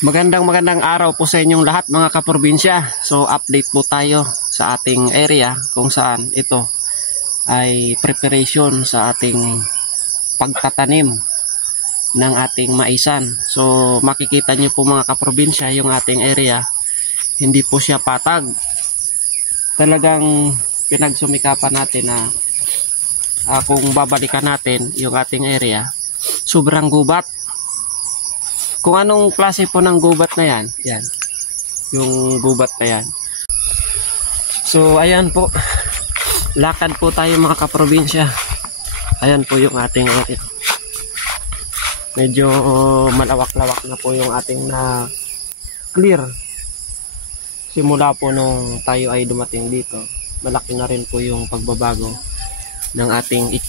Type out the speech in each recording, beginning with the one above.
Magandang araw po sa inyong lahat mga kaprobinsya. So update po tayo sa ating area kung saan ito ay preparation sa ating pagtatanim ng ating maisan. So makikita nyo po mga kaprobinsya yung ating area, hindi po siya patag. Talagang pinagsumikapan natin na kung babalikan natin yung ating area, sobrang gubat. Kung anong klase po ng gubat na yan, yan. Yung gubat na yan. So, ayan po. Lakad po tayo mga kaprobinsya. Ayan po yung ating area. Medyo malawak-lawak na po yung ating na clear. Simula po nung tayo ay dumating dito, malaki na rin po yung pagbabago ng ating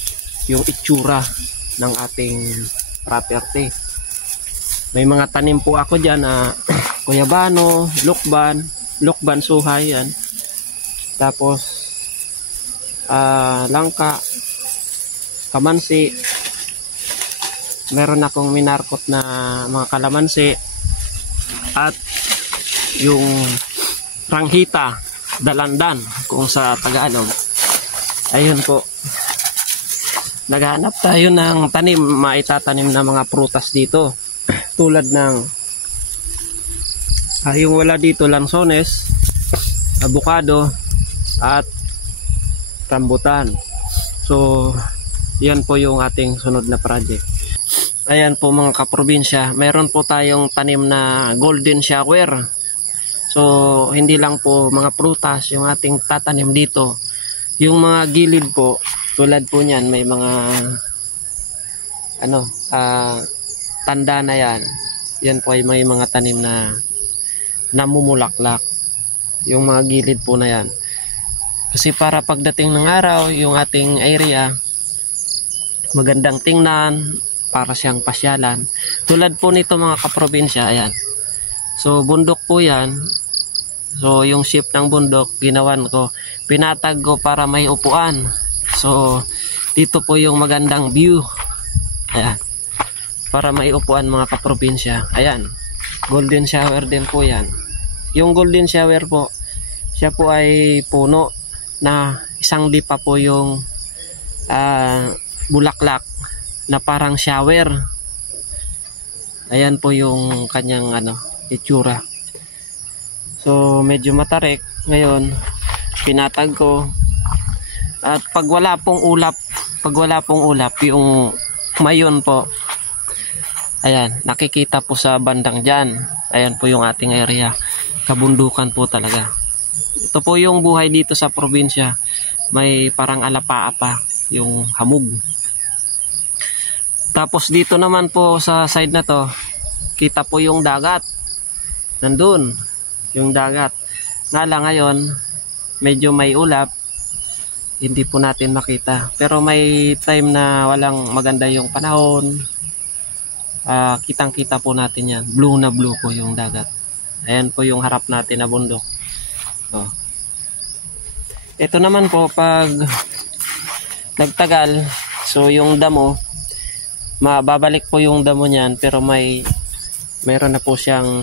yung itsura ng ating property. May mga tanim po ako dyan na kuyabano, lukban suhay yan. Tapos langka, kamansi. Meron akong minarkot na mga kalamansi at yung ranghita, dalandan kung sa Tagalog. Ayun po. Naghanap tayo ng tanim, maitatanim na mga prutas dito. Tulad ng yung wala dito, lansones, avocado at rambutan. So yan po yung ating sunod na project. Ayan po mga kaprobinsya, meron po tayong tanim na golden shower. So hindi lang po mga prutas yung ating tatanim dito, yung mga gilid po tulad po niyan, may mga tanda na yan. Yan po ay may mga tanim na namumulaklak. Yung mga gilid po na yan. Kasi para pagdating ng araw, yung ating area magandang tingnan, para siyang pasyalan. Tulad po nito mga kaprobinsya, ayan. So bundok po yan. So yung shape ng bundok, ginawan ko, pinatag ko para may upuan. So dito po yung magandang view. Ayan. Para may upuan mga kaprobinsya. Ayan, golden shower din po yan. Yung golden shower po, siya po ay puno na isang lipa po yung bulaklak na parang shower. Ayan po yung kanyang itsura. So medyo matarik. Ngayon pinatag ko. At pag wala pong ulap, yung mayon po, ayan, nakikita po sa bandang dyan. Ayan po yung ating area. Kabundukan po talaga. Ito po yung buhay dito sa probinsya. May parang alapa-apa yung hamog. Tapos dito naman po sa side na to, kita po yung dagat. Nandun, yung dagat. Nga lang ngayon, medyo may ulap. Hindi po natin makita. Pero may time na walang maganda yung panahon. Kitang-kita po natin yan. Blue na blue po yung dagat. Ayan po yung harap natin na bundok. Oh. Ito naman po pag nagtagal, so yung damo, mababalik po yung damo niyan, pero mayroon na po siyang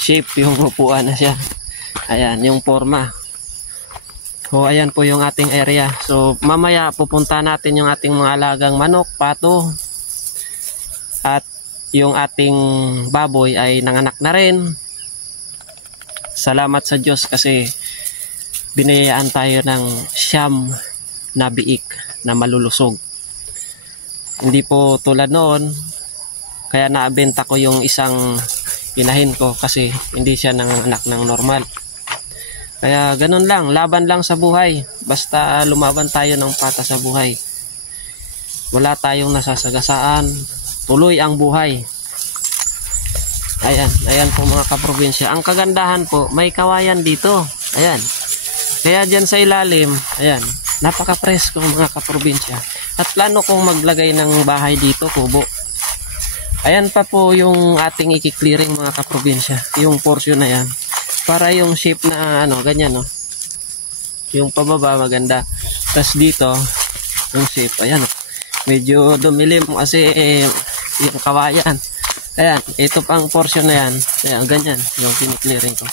shape, yung upuan na siya. Ayan, yung forma. So ayan po yung ating area. So mamaya pupunta natin yung ating mga alagang manok, pato. At yung ating baboy ay nanganak na rin. Salamat sa Diyos kasi binayaan tayo ng siyam na biik na malulusog. Hindi po tulad noon, kaya naabenta ko yung isang inahin ko kasi hindi siya nanganak ng normal. Kaya ganun lang, laban lang sa buhay. Basta lumaban tayo ng pata sa buhay. Wala tayong nasasagasaan. Tuloy ang buhay. Ayan po mga kaprobinsya. Ang kagandahan po, may kawayan dito. Ayan. Kaya dyan sa ilalim, ayan, napaka-presko mga kaprobinsya. At plano kong maglagay ng bahay dito, kubo. Ayan pa po yung ating iki-clearing mga kaprobinsya. Yung portion na yan. Para yung shape na ganyan, no. Yung pababa maganda. Tapos dito, yung shape, ayan, medyo dumilim kasi yung kawayan. Ayan, ito pang portion na yan. Ayan, ganyan, yung kiniklearing ko.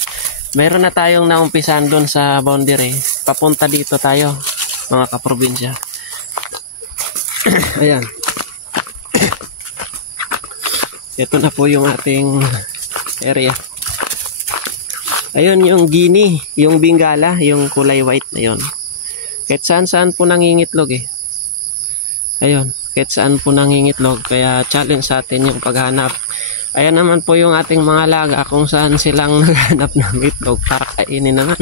Meron na tayong naumpisan doon sa boundary. Papunta dito tayo, mga kaprobinsya. Ayan. Ito na po yung ating area. Ayun, yung Guinea, yung Bingala, yung kulay white na yun. Kahit saan po nangingitlog eh. Ayun, kahit saan po nangingitlog. Kaya challenge sa atin yung paghanap. Ayan naman po yung ating mga alaga kung saan silang naghanap ng itlog para kainin naman.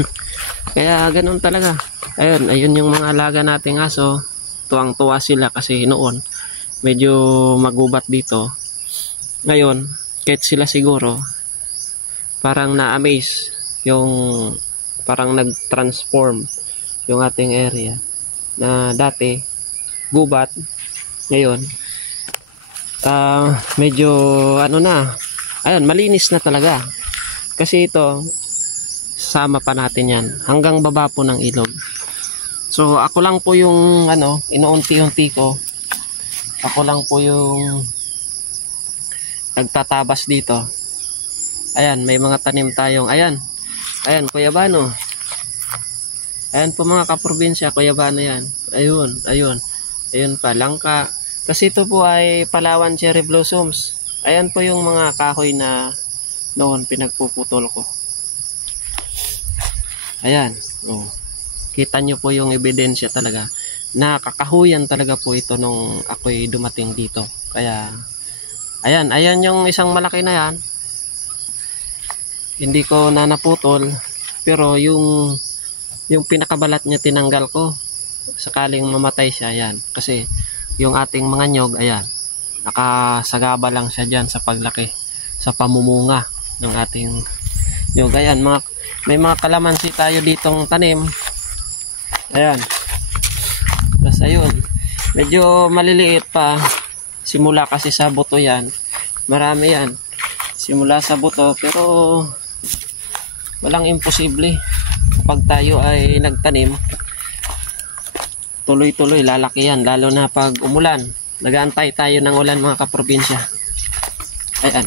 Kaya ganun talaga. Ayun yung mga alaga nating aso. Tuwang-tuwa sila kasi noon medyo magubat dito. Ngayon, kahit sila siguro parang na-amaze yung parang nag-transform yung ating area na dati gubat, ngayon medyo ano na, ayun, malinis na talaga kasi ito sama pa natin yan hanggang baba po ng ilog. So ako lang po yung ano, inuunti-unti ko, ako lang po yung nagtatabas dito. Ayan, may mga tanim tayong, ayan Kuya Bano. Ayan po mga kaprobinsya, Kuya Bano yan. Ayun pa, langka. Kasi ito po ay Palawan cherry blossoms. Ayan po yung mga kahoy na noon pinagpuputol ko. Ayan. Oh. Kita nyo po yung ebidensya talaga. Nakakahuyan talaga po ito nung ako'y dumating dito. Kaya, ayan yung isang malaki na yan. Hindi ko na naputol. Pero yung pinakabalat niya tinanggal ko. Sakaling mamatay siya, ayan. Kasi yung ating mga nyog, ayan. Nakasagaba lang siya dyan sa paglaki. Sa pamumunga ng ating nyog. Ayan, may mga kalamansi tayo ditong tanim. Ayan. Tapos ayun. Medyo maliliit pa. Simula kasi sa buto yan. Marami yan. Simula sa buto. Pero walang imposible. Kapag tayo ay nagtanim, tuloy-tuloy lalaki yan. Lalo na pag umulan. Nag-aantay tayo ng ulan mga kaprobinsya. Ayan.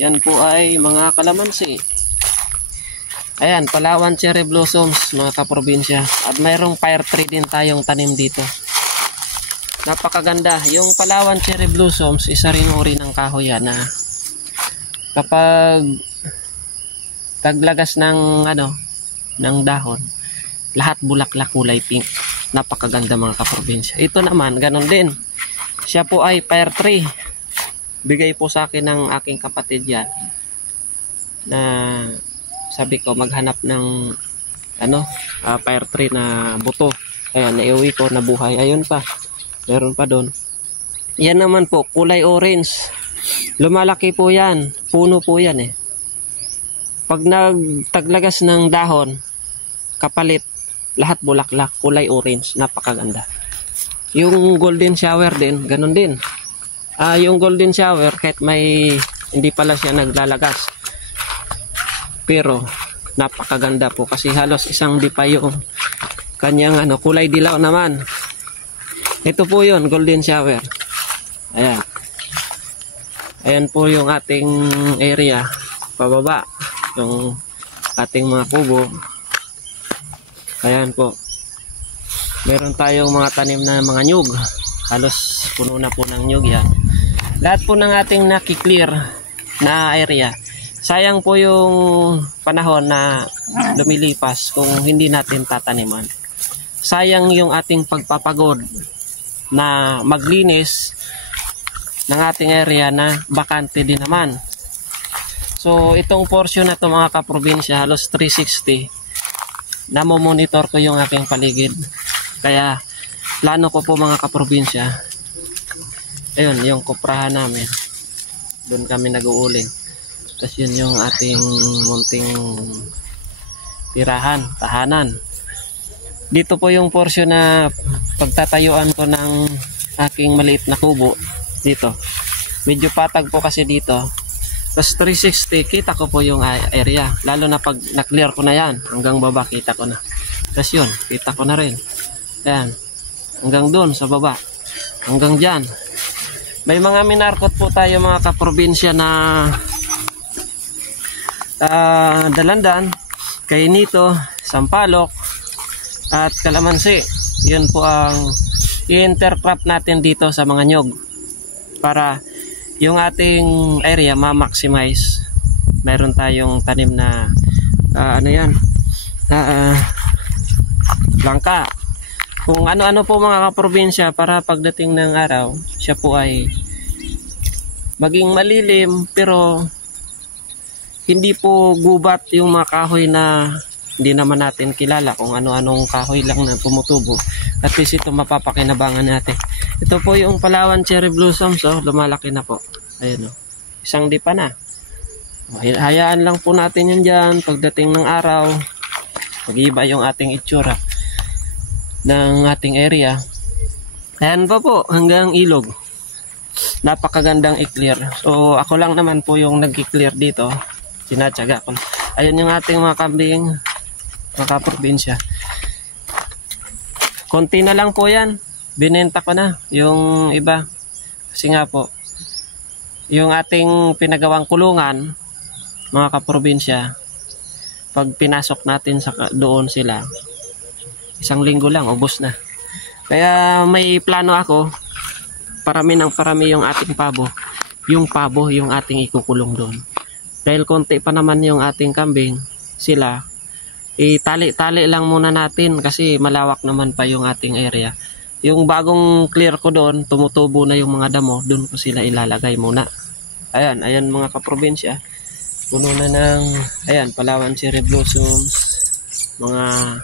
Yan po ay mga kalamansi. Ayan, Palawan cherry blossoms mga kaprobinsya. At mayroong fire tree din tayong tanim dito. Napakaganda. Yung Palawan cherry blossoms, isa rin uri ng kahoy yan na kapag taglagas ng ng dahon, lahat bulaklak kulay pink. Napakaganda mga kaprobinsya. Ito naman, ganun din. Siya po ay fire tree. Bigay po sa akin ng aking kapatid yan. Na sabi ko maghanap ng fire tree na buto. Ayan, naiuwi ko, nabuhay. Ayun pa. Meron pa doon. Yan naman po, kulay orange. Lumalaki po yan. Puno po yan eh. Pag nagtaglagas ng dahon, kapalit, lahat bulaklak, kulay orange. Napakaganda. Yung golden shower din, ganun din. Yung golden shower, kahit hindi pala siya naglalagas. Pero napakaganda po kasi halos isang di pa yung kanyang kulay dilaw naman. Ito po yun, golden shower. Ayan. Ayan po yung ating area. Pababa. Yung ating mga kubo. Ayan po. Meron tayong mga tanim na mga nyug. Halos puno na po ng nyug yan. Lahat po ng ating nakiklear na area. Sayang po yung panahon na lumilipas kung hindi natin tataniman. Sayang yung ating pagpapagod na maglinis ng ating area na bakante din naman. So itong portion na ito mga kaprobinsya, halos 360, namomonitor ko yung aking paligid. Kaya plano ko po mga kaprobinsya, ayun yung kuprahan namin, doon kami nag-uuling. Tapos yun yung ating munting tirahan, tahanan. Dito po yung portion na pagtatayuan ko ng aking maliit na kubo. Dito. Medyo patag po kasi dito. Tapos 360, kita ko po yung area. Lalo na pag na-clear ko na yan. Hanggang baba, kita ko na. Tapos yun, kita ko na rin. Ayan. Hanggang doon sa baba. Hanggang dyan. May mga minarkot po tayo mga kaprobinsya na dalandan, kainito, sampalok, at kalamansi. Yun po ang i-intercrop natin dito sa mga nyog para yung ating area ma-maximize. Meron tayong tanim na langka. Kung ano-ano po mga kaprobinsya para pagdating ng araw, siya po ay maging malilim pero hindi po gubat yung mga kahoy na hindi naman natin kilala kung ano-anong kahoy lang na tumutubo. At least ito mapapakinabangan natin. Ito po yung Palawan cherry blossoms, lumalaki na po. Ayan isang dipa na. Hayaan lang po natin yun dyan. Pagdating ng araw, mag-iba yung ating itsura ng ating area. Ayan pa po hanggang ilog. Napakagandang i-clear. So ako lang naman po yung nag-i-clear dito. Sinatsaga ko. Ayun yung ating mga kambing, mga kaprobinsya. Konti na lang po yan. Binenta ko na yung iba. Kasi nga po, yung ating pinagawang kulungan, mga kaprobinsya, pag pinasok natin doon sila, isang linggo lang, ubos na. Kaya may plano ako, parami ng parami yung ating pabo. Yung pabo, yung ating ikukulong doon. Dahil konti pa naman yung ating kambing, sila, itali-tali lang muna natin kasi malawak naman pa yung ating area. Yung bagong clear ko doon, tumutubo na yung mga damo, doon ko sila ilalagay muna. Ayan mga kaprobinsya. Puno na ng, Palawan cherry blossoms, mga,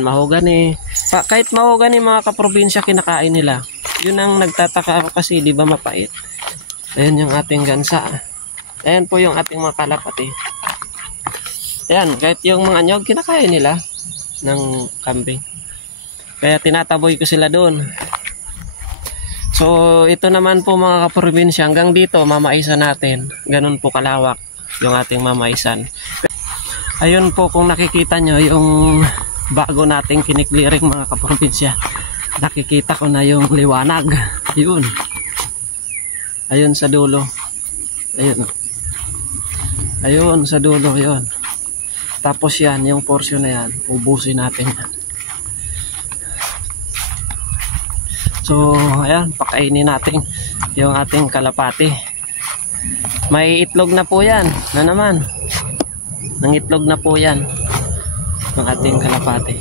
mahogany. Kahit mahogany mga kaprobinsya, kinakain nila. Yun ang nagtataka ako kasi, di ba mapait? Ayan yung ating gansa. Ayan po yung ating mga kalapati. Ayan, kahit yung mga nyog, kinakain nila ng kambing. Kaya tinataboy ko sila doon. So, ito naman po mga kaprobinsya, hanggang dito, mamaisan natin. Ganun po kalawak yung ating mamaisan. Ayun po, kung nakikita nyo, yung bago nating kiniklearing mga kaprobinsya, nakikita ko na yung liwanag. Yun. Ayun sa dulo. Ayun. Ayun sa dulo, yun. Tapos yan, yung portion na yan, ubusin natin yan. So, ayan, pakainin natin yung ating kalapati. May itlog na po yan. Na naman. Nang itlog na po yan. Ng ating kalapati.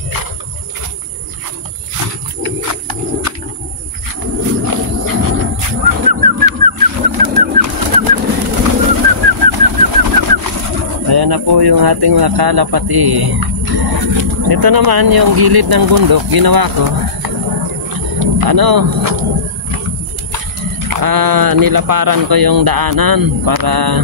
Ayan na po yung ating mga kalapati. Ito naman yung gilid ng bundok. Ginawa ko. Nilaparan ko yung daanan para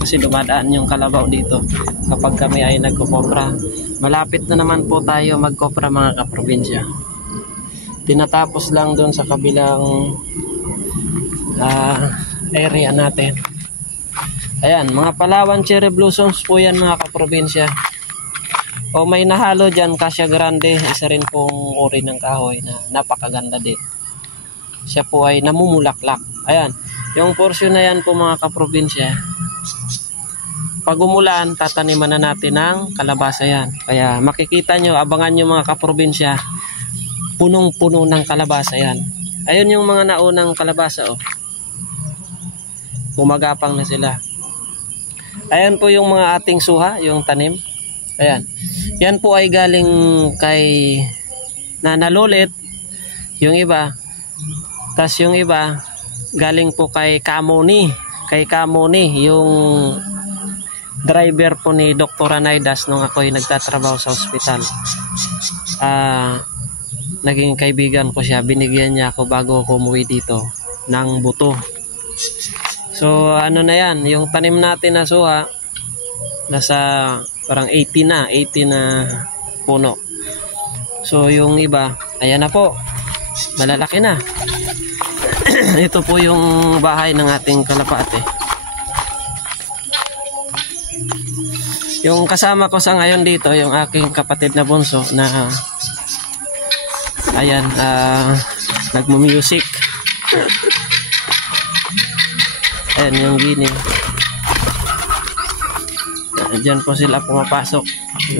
kasi dumadaan yung kalabaw dito kapag kami ay nagkopra. Malapit na naman po tayo magkopra mga kaprobinsya. Tinatapos lang doon sa kabilang area natin. Ayan, mga Palawan cherry blossoms po yan mga kaprobinsya. O may nahalo dyan, Cassia Grande, isa rin pong uri ng kahoy na napakaganda din. Siya po ay namumulaklak. Ayan, yung portion na yan po mga kaprobinsya. Pag umulan, tataniman na natin ng kalabasa yan. Kaya makikita nyo, abangan nyo mga kaprobinsya, punong-puno ng kalabasa yan. Ayun yung mga naunang kalabasa. Gumagapang na sila. Ayan po yung mga ating suha, yung tanim. Ayan. Yan po ay galing kay Nanalulit, yung iba. Tas yung iba, galing po kay Kamoni. Kay Kamoni, yung driver po ni Dr. Anaidas nung ako ay nagtatrabaho sa ospital. Naging kaibigan ko siya. Binigyan niya ako bago ako umuwi dito ng buto. So ano na yan, yung tanim natin na suha, nasa parang 80 na puno. So yung iba, ayan na po, malalaki na. Ito po yung bahay ng ating kalapate. Yung kasama ko sa ngayon dito, yung aking kapatid na bunso na ayan, nagmu-music. Ayan yung gini. Diyan po sila pumapasok,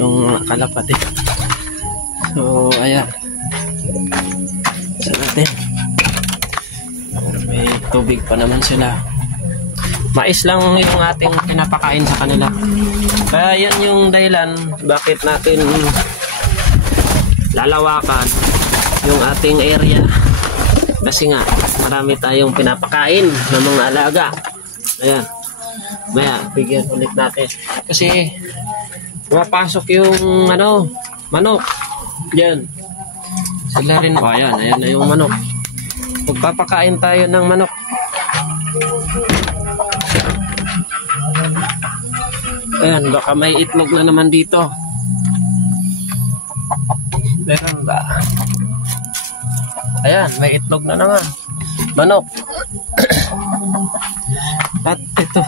yung kalapati. So, ayan. Sa natin. May tubig pa naman sila. Mais lang yung ating pinapakain sa kanila. Kaya yan yung dahilan bakit natin lalawakan yung ating area. Kasi nga, marami tayong pinapakain ng mga alaga. Ayan. Maya, bigyan ulit natin. Kasi, pumapasok yung, manok. Yan. Sila rin po. Ayan, ayan na yung manok. Magpapakain tayo ng manok. Ayan, baka may itlog na naman dito. Meron ba? Ayan, may itlog na naman. Manok. At ito.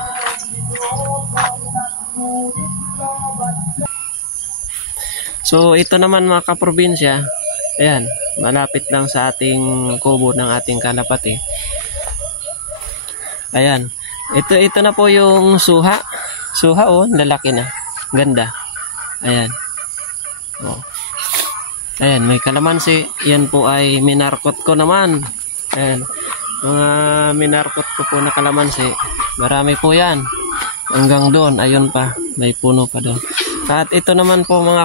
So, ito naman mga kaprobinsya. Ayan, malapit lang sa ating kubo ng ating kalapati. Ayan. Ito na po yung suha. Suha, oh, lalaki na. Ganda. Ayan. Oh. Ayan, may kalamansi. Yan po ay minarkot ko naman. Ayan. Mga minarkot ko po na kalamansi. Marami po yan. Hanggang doon. Ayun pa. May puno pa doon. At ito naman po mga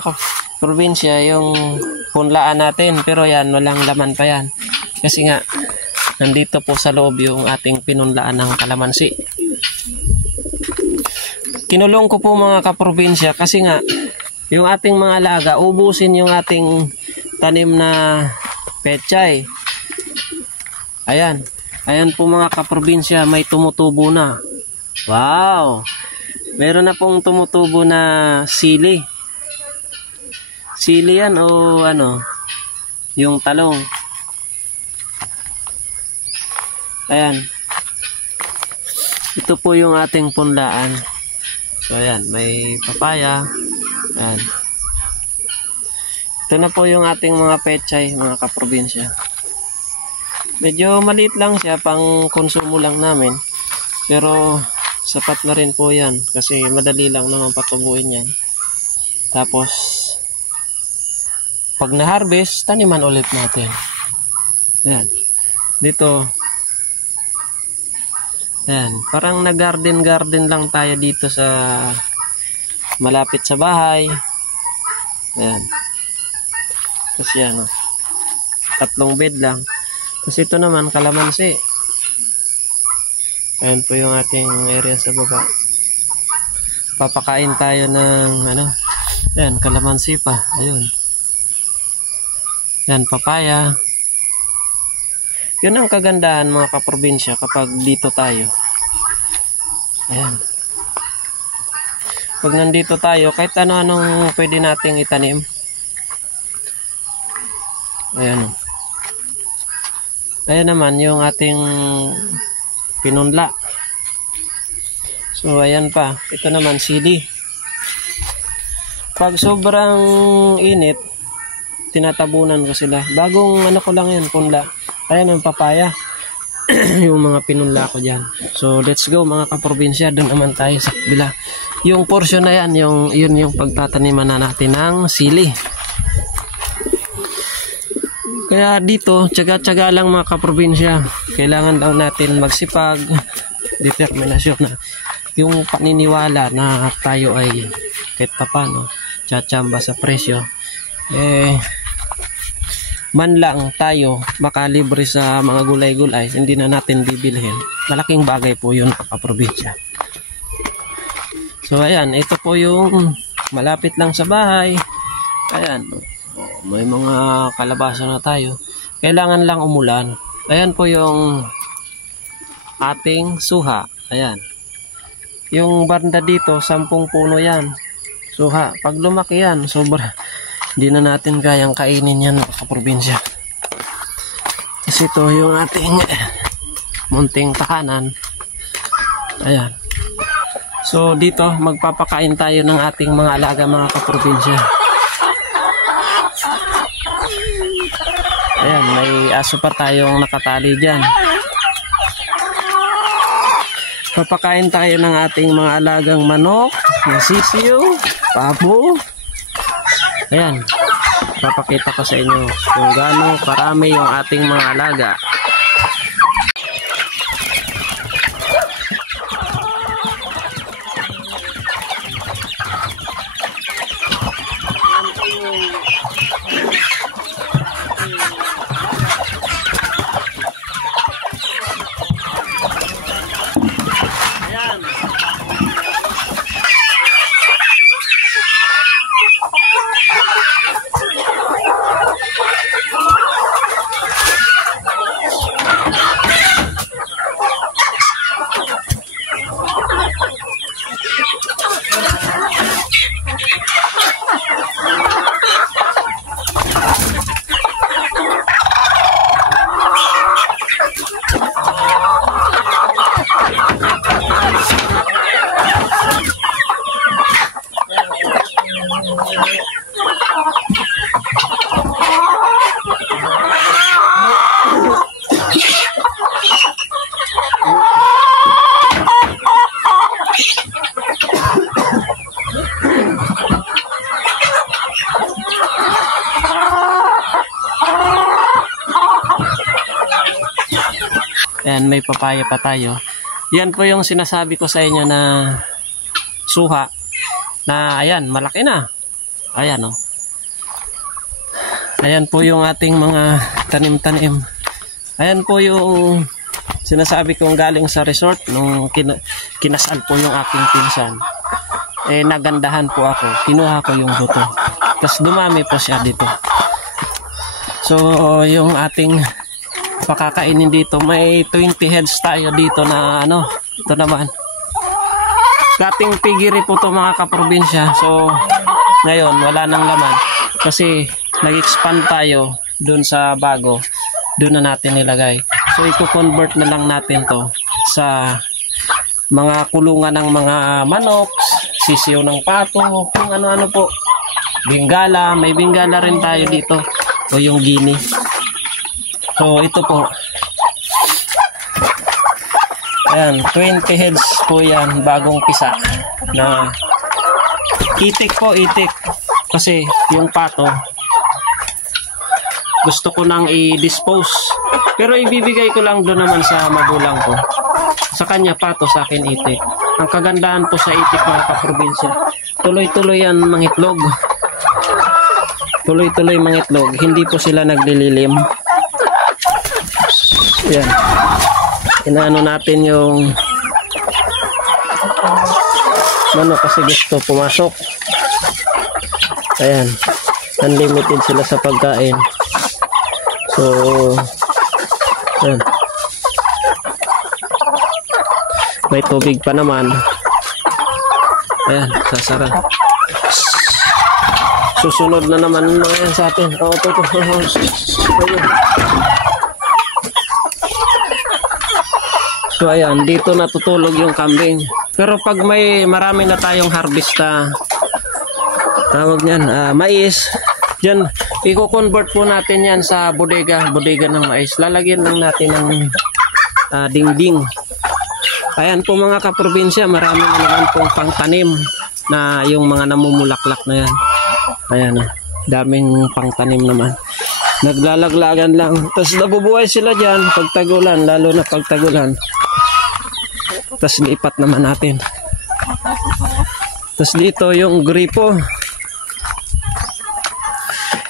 probinsya, yung punlaan natin. Pero yan, walang laman pa yan. Kasi nga, nandito po sa loob yung ating pinunlaan ng kalamansi. Kinulong ko po mga kaprobinsya kasi nga, yung ating mga alaga, ubusin yung ating tanim na pechay. Ayan. Ayan po mga kaprobinsya, may tumutubo na. Wow! Meron na pong tumutubo na sili. Sili yan o yung talong. Ayan. Ito po yung ating punlaan. So ayan, may papaya. Ayan. Ito na po yung ating mga pechay, mga kaprobinsya. Medyo maliit lang siya, pang konsumo lang namin. Pero sapat na rin po yan kasi madali lang naman patubuin yan. Tapos pag na-harvest, taniman ulit natin. Ayan. Dito. Ayan. Parang nag-garden lang tayo dito sa malapit sa bahay. Ayan. Kasi ano, 3 bed lang. Kasi ito naman, kalamansi. Ayan po yung ating area sa baba. Papakain tayo ng ayan, kalamansi pa. Ayun. Ayan, papaya. Yun ang kagandahan mga kaprobinsya kapag dito tayo. Ayan. Pag nandito tayo, kahit ano-anong pwede nating itanim. Ayan. Ayan naman yung ating pinunla. So ayan pa. Ito naman sili. Pag sobrang init, tinatabunan ko sila. Bagong ko lang yan, punla. Ayan ang papaya. Yung mga pinunla ko dyan. So let's go mga kaprobinsya. Doon naman tayo sa kabila. Yung portion na yan, yun yung pagtataniman na natin ng sili. Kaya dito, tsaga-tsaga lang mga kaprobinsya. Kailangan daw natin magsipag, determinasyon na yung paniniwala na tayo ay kahit pa paano tsatsamba sa presyo. Man lang tayo makalibre sa mga gulay-gulay, hindi na natin bibilhin. Malaking bagay po yun mga kaprobinsya. So ayan, ito po yung malapit lang sa bahay. Ayan. May mga kalabasa na tayo. Kailangan lang umulan. Ayan po yung ating suha. Ayan. Yung banda dito, 10 puno yan. Suha. Pag lumaki yan, sobra. Hindi na natin kayang kainin yan sa probinsya. Kasi ito yung ating munting takanan. Ayan. So dito, magpapakain tayo ng ating mga alaga mga kaprobinsya. Ayan, may aso pa tayong nakatali dyan. Papakain tayo ng ating mga alagang manok, na sisiyo, pabo. Ayan, papakita ko sa inyo kung gaano karami yung ating mga alaga. Ayan, may papaya pa tayo. Yan po yung sinasabi ko sa inyo na suha na ayan, malaki na. Ayan o. Ayan po yung ating mga tanim-tanim. Ayan po yung sinasabi kong galing sa resort nung kinasal po yung aking pinsan. Eh, nagandahan po ako. Kinuha ko yung buto. Tapos dumami po siya dito. So, yung ating pakakainin dito, may 20 heads tayo dito na ano, ito naman. Dating pigiri po to mga kaprobinsya. So, ngayon, wala nang laman. Kasi, nag-expand tayo dun sa bago. Dun na natin nilagay. So, i-convert na lang natin to sa mga kulungan ng mga manok, sisiyo ng pato, kung ano-ano po. Bingala, may bingala rin tayo dito. O yung gini. So, ito po. Ayan, 20 heads po yan, bagong pisa. Na itik po, itik. Kasi yung pato, gusto ko nang i-dispose. Pero ibibigay ko lang doon naman sa magulang ko. Sa kanya pato, sa akin itik. Ang kagandahan po sa itik mga kaprobinsya, tuloy-tuloy yan mangitlog. Tuloy-tuloy mangitlog. Hindi po sila naglililim. Yan. Inaano natin yung manok kasi gusto pumasok. Ayan. Unlimited sila sa pagkain. So, ayan. May tubig pa naman. Ayan, sasara. Susunod na naman mga yan sa atin. Oh, ito. Ayan. So ayan, dito natutulog yung kambing. Pero pag may marami na tayong harvest na tawag niyan, mais, diyan i-convert po natin yan sa bodega ng mais. Lalagyan lang natin ng dingding. Ayan po mga kaprobinsya, marami na naman pong pangtanim na yung mga namumulaklak na yan. Ayan, daming pangtanim naman. Naglalaglagan lang. Tapos nabubuhay sila dyan pag tagulan, lalo na pag tagulan. Tapos lipat naman natin. Tapos dito yung gripo.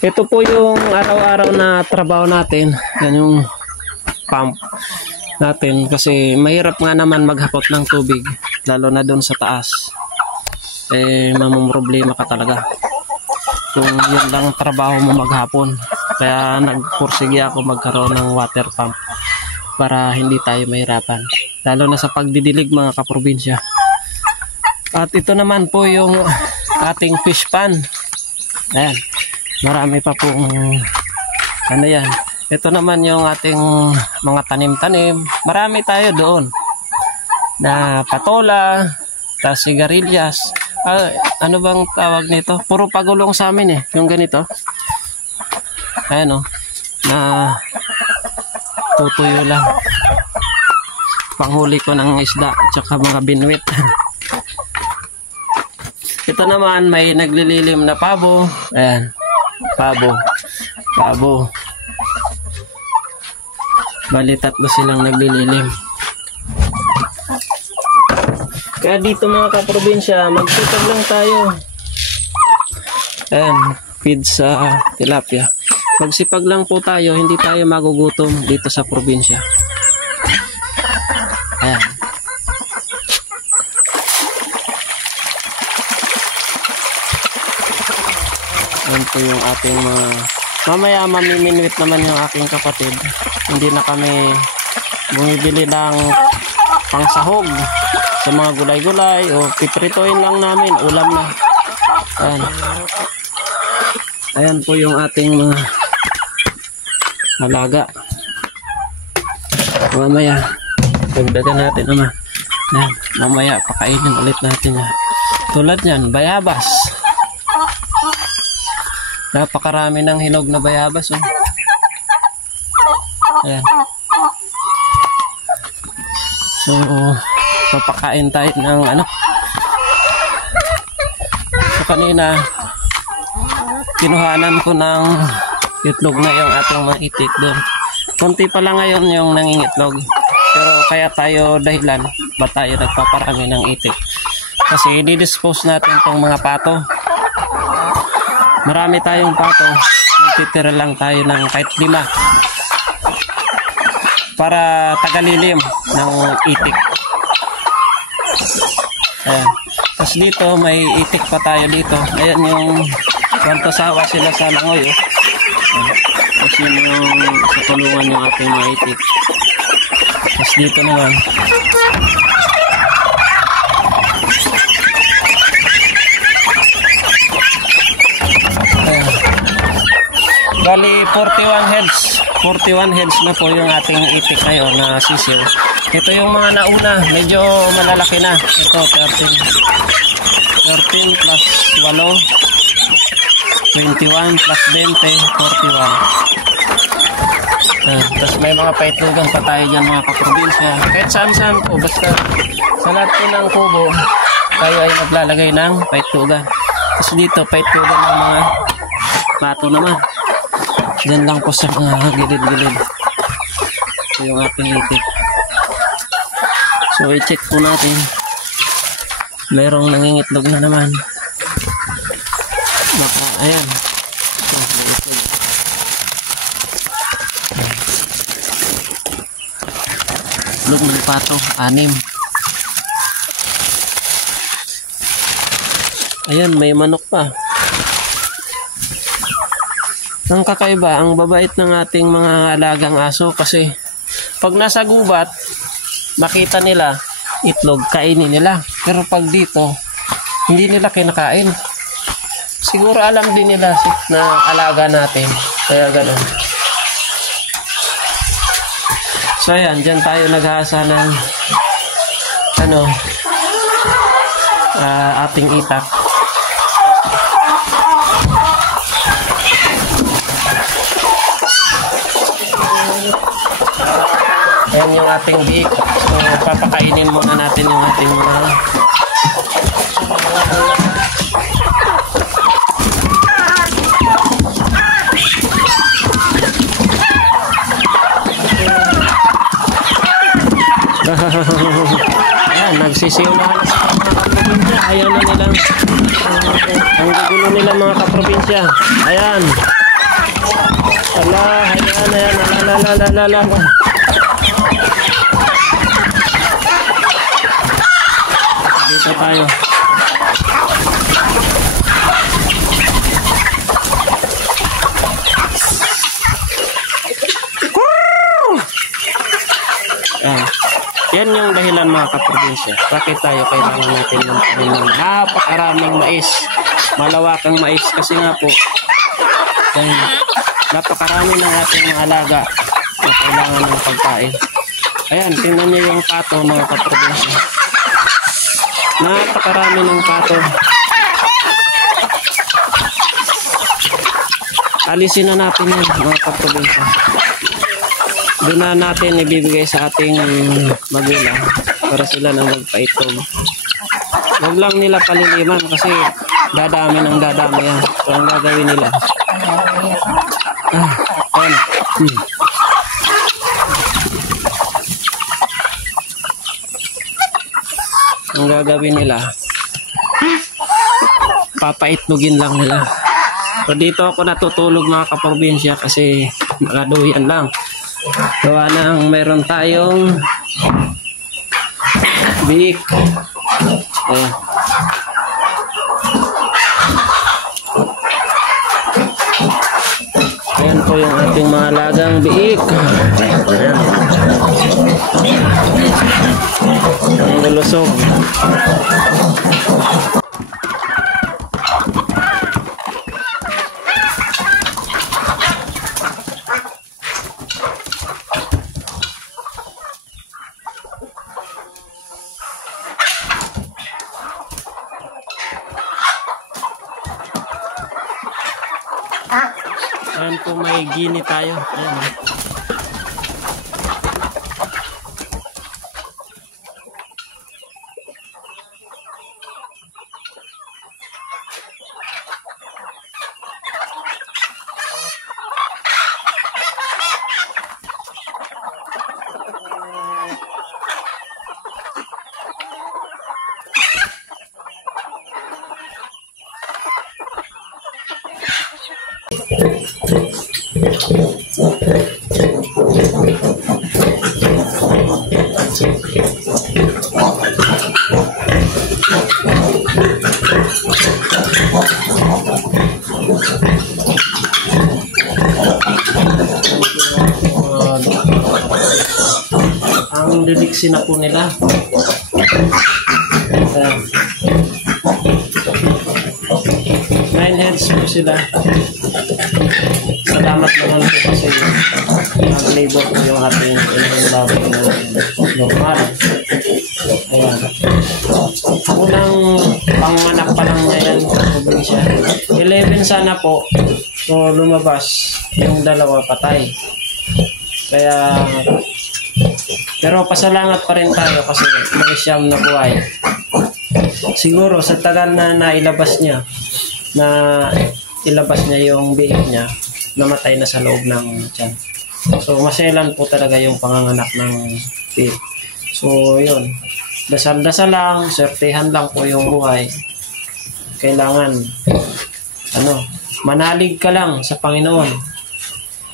Ito po yung araw-araw na trabaho natin. Yan yung pump natin. Kasi mahirap nga naman maghakot ng tubig. Lalo na doon sa taas. Eh, mamumroblema ka talaga. Kung yun lang trabaho mo maghapon. Kaya nagpursige ako magkaroon ng water pump. Para hindi tayo mahirapan. Lalo na sa pagdidilig mga kaprobinsya. At ito naman po yung ating fish pan. Ayan. Marami pa pong ano yan. Ito naman yung ating mga tanim-tanim. Marami tayo doon. Na patola, tas sigarilyas. Ano bang tawag nito? Puro pagulong sa amin eh. Yung ganito. Ayan o. Na tutuyo lang. panghuli ko ng isda tsaka mga binwit. Ito naman may naglililim na pabo. Ayan, pabo. Bali 3 silang naglililim. Kaya dito mga kaprobinsya, magsipag lang tayo. Ayan, feed sa tilapia. Magsipag lang po tayo, hindi tayo magugutom dito sa probinsya. Ayan. Ayan po yung ating mga... Mamaya mamiminwit naman yung aking kapatid. Hindi na kami bumibili ng pangsahog sa mga gulay-gulay o pipritoin lang namin, ulam na. Ayan. Ayan po yung ating mga alaga. Mamaya dagdagan natin naman. Ayan. Mamaya pakainin ulit natin yan. Tulad yan, bayabas. Napakarami ng hinog na bayabas. Oh. Ayan. So, papakain tayo ng ano. So, kanina, kinuhanan ko ng itlog na yung ating mga itik doon. Konti pa lang ngayon yung nangingitlog. Pero kaya tayo dahilan, ba tayo nagpaparami ng itik? Kasi i-dispose natin itong mga pato. Marami tayong pato. Magtitira lang tayo ng kahit 5 para tagalilim ng itik. Ayan. Tapos dito may itik pa tayo dito. Ayan yung wantosawa sila sa langoy. Tapos yun yung sa tulungan yung ating mga itik. Tapos dito naman bali 41 heads na po yung ating itik ngayon na sisiw. Ito yung mga nauna, medyo malalaki na. Ito 13 plus 8 21 plus 20 41. Tapos may mga paitlugan pa tayo dyan mga kaprobinsya. Kahit saan po, basta sa lahat po ng kubo tayo ay naglalagay ng paitlugan. Tapos dito paitlugan ng mga pato naman. Diyan lang po sa mga gilid-gilid. Ito yung ating itik. So i-check po natin. Merong nangingitlog na naman. Baka, ayan. Itlog ng pato, 6. Ayan, may manok pa. Ang kakaiba, ang babait ng ating mga alagang aso kasi pag nasa gubat, makita nila itlog, kainin nila. Pero pag dito, hindi nila kinakain. Siguro alam din nila na alaga natin. Kaya ganun. So ayan, dyan tayo naghahasa ng ating itak. Ayan yung ating biik. So, papakainin muna natin yung ating mga ayan, nagsisiw na sa mga kaprobinsya. Ayaw na nilang ang gugulo nila mga kaprobinsya. Ayan. Ayan. Alala. Dito tayo. Yan yung dahilan mga kaprobinsya. Bakit tayo kailangan natin ng napakaraming mais. Malawakang mais kasi nga po dahil napakarami ng ating mga alaga na kailangan ng pagkain. Ayan, tingnan nyo yung pato mga kaprobinsya. Napakarami ng pato. Alisin na natin yan mga kaprobinsya. doon na natin ibibigay sa ating magulang para sila nang magpaitog. Huwag lang nila paliliman kasi dadami ng dadami yan. So, ang gagawin nila. Ayan. Ang gagawin nila, papaitlogin lang nila. So, dito ako natutulog mga kaprobinsya kasi nakaduyan lang. Gawa nang meron tayong biik. Ayan. Ayan po yung ating mga lagang biik. Ang lulusog. Ayan po, may gini tayo. Ayan. Ang liliksi na po nila. Nine heads po sila. Salamat naman po kasi nag-labor po yung ating labor na normal. Ayan. Unang panganak pa lang niya yan. 11 sana po. So lumabas yung dalawa patay. Kaya pero pasalamat pa rin tayo kasi may siyam na buhay. Siguro sa tagal na nailabas niya yung biik niya, namatay na sa loob ng tiyan. So maselan po talaga yung panganganak ng biik. So yun, dasal-dasal lang, swertehan lang po yung buhay. Kailangan manalig ka lang sa Panginoon.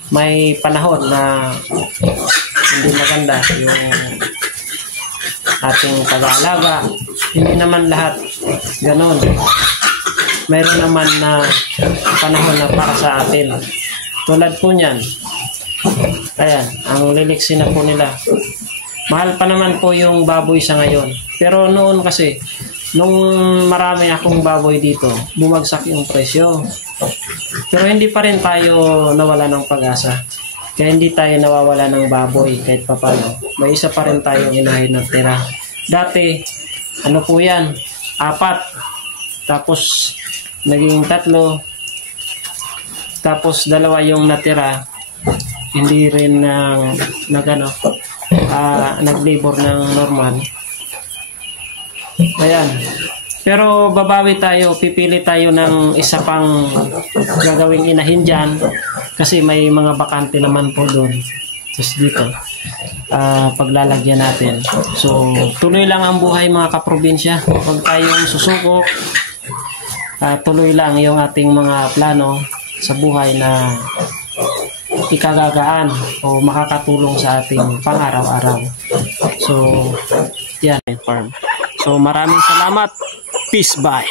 May panahon na hindi maganda yung ating pag-aalaga. Hindi naman lahat ganon. Mayroon naman na panahon na para sa atin. Tulad po niyan. Ayan, ang liliksi na po nila. Mahal pa naman po yung baboy sa ngayon. Pero noon kasi, nung marami akong baboy dito, bumagsak yung presyo. Pero hindi pa rin tayo nawala ng pag-asa. Kaya hindi tayo nawawala ng baboy kahit papano. May isa pa rin tayong inahin na tira. Dati, po yan? 4. Tapos, naging 3. Tapos, 2 yung natira. Hindi rin nag-labor ng normal. Ayan. Pero babawi tayo, pipili tayo ng isa pang gagawing inahin dyan kasi may mga bakante naman po doon. Tapos dito, paglalagyan natin. So, tuloy lang ang buhay mga kaprobinsya. Huwag tayong susuko. Tuloy lang yung ating mga plano sa buhay na ikagagaan o makakatulong sa ating pang-araw-araw. So, yan. Farm. So, maraming salamat. Peace, bye.